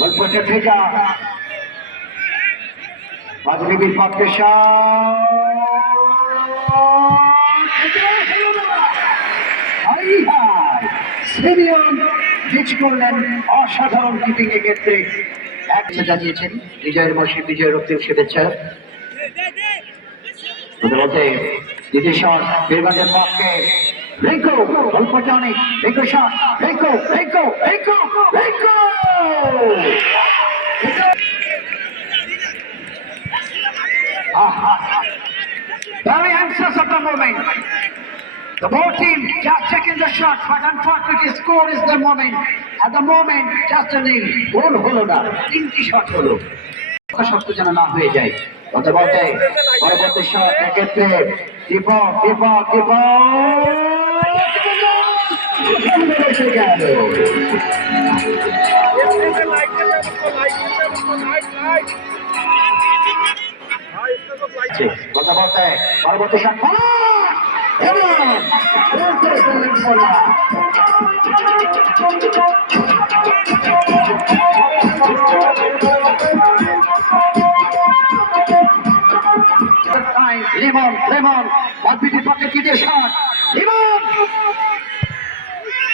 গল্পটা ভেজা মাধবীর পক্ষে সিরিয়ন পিচ করলেন, অসাধারণ কিপিং এর ক্ষেত্রে। এক জানিয়েছেন, বিজয়ের মসি বিজয়ের রক্তিম শুভেচ্ছা। দ্বিতীয় শট বীরবাদের পক্ষে রেকো অল্পটা অনেক রেকো শট রেকো রেকো রেকো রেকো Very anxious at the moment. The both team just checking the shot, but unfortunately score is the moment. At the moment, just a nil. Goal হলো না তিনটি শট হলো শক্ত যেন না হয়ে যায় বলতে পরবর্তী শট এক্ষেত্রে দীপক দীপক দীপক পরবর্তী লিমন লিমন বাদবিটির পক্ষে তৃতীয় shot Limon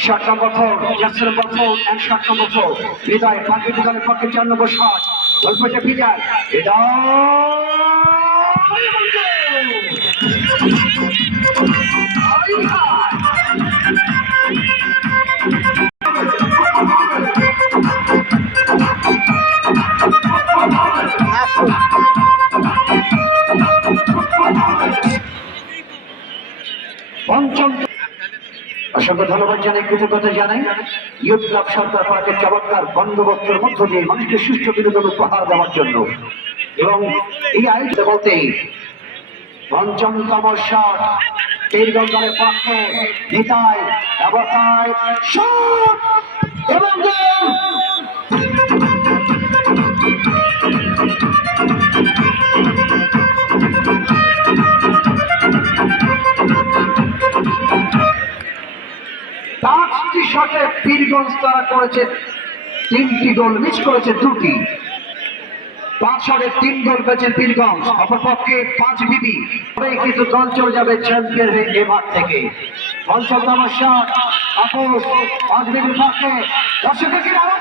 shot number four jersey number four and shot number four Hridoy পাঁচটি দলের পক্ষে চার নম্বর শট গল্পটা বিজয় হৃদয় পঞ্চম অসংখ্য ধন্যবাদ জানাই, কৃতজ্ঞতা জানাই। ইউথ ক্লাব সরকার পার্কের চমৎকার বন্দোবস্তের মধ্য দিয়ে মানুষকে সুস্থ বিনোদন উপহার দেওয়ার জন্য। এবং এই আয়োজন বলতে পঞ্চমতম শট তীরগঙ্গার পক্ষে নেতায় অবতায় শট এবং শটে পীরগঞ্জ তারা করেছে, তিনটি গোল মিস করেছে দুটি। পাঁচ শটে তিন গোল পেয়েছে পীরগঞ্জ অপরপক্ষে পাঁচ বিবি। তবেই কিন্তু দল চলে যাবে চ্যাম্পিয়ন হয়ে এ মাঠ থেকে। পঞ্চমতম শট আপোষ, পাঁচ বিবির পক্ষে দর্শকের কি হবে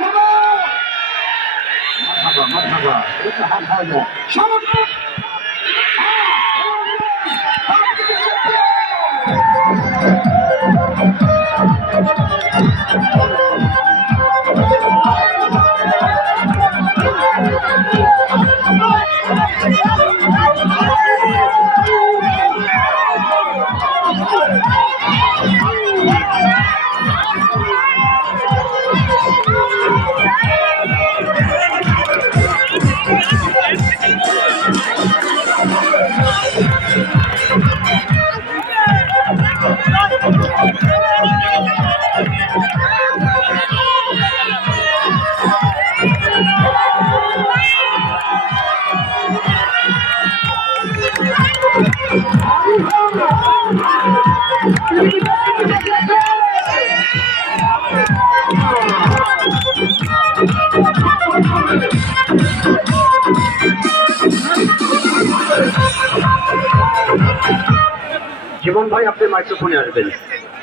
জীবন ভাই আপনি মাইক্রোফোনে আসবেন।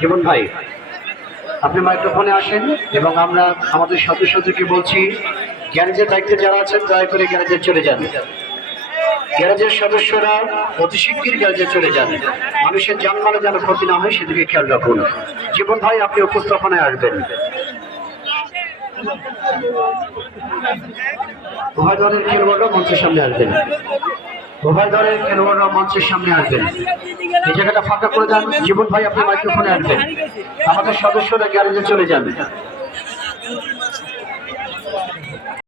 জীবন ভাই আপনি মাইক্রোফোনে আসেন এবং আমরা আমাদের সদস্যদেরকে বলছি, গ্যারেজের দায়িত্বে যারা আছেন, দয়া করে গ্যারেজে চলে যান। গ্যারেজের সদস্যরা অতি শিগগির গ্যারেজে চলে যান। মানুষের যানমালে যেন ক্ষতি না হয়, সেদিকে খেয়াল রাখুন। জীবন ভাই, আপনি উপস্থাপনায় আসবেন। উভয় দলের খেলোয়াড়রা মঞ্চের সামনে আসবেন। উভয় দলের খেলোয়াড়রা মঞ্চের সামনে আসবেন। এই জায়গাটা ফাঁকা করে দেন জীবন ভাই আপনি মাইক্রোফোনে আনবেন আমাদের সদস্যরা গ্যারেজে চলে যান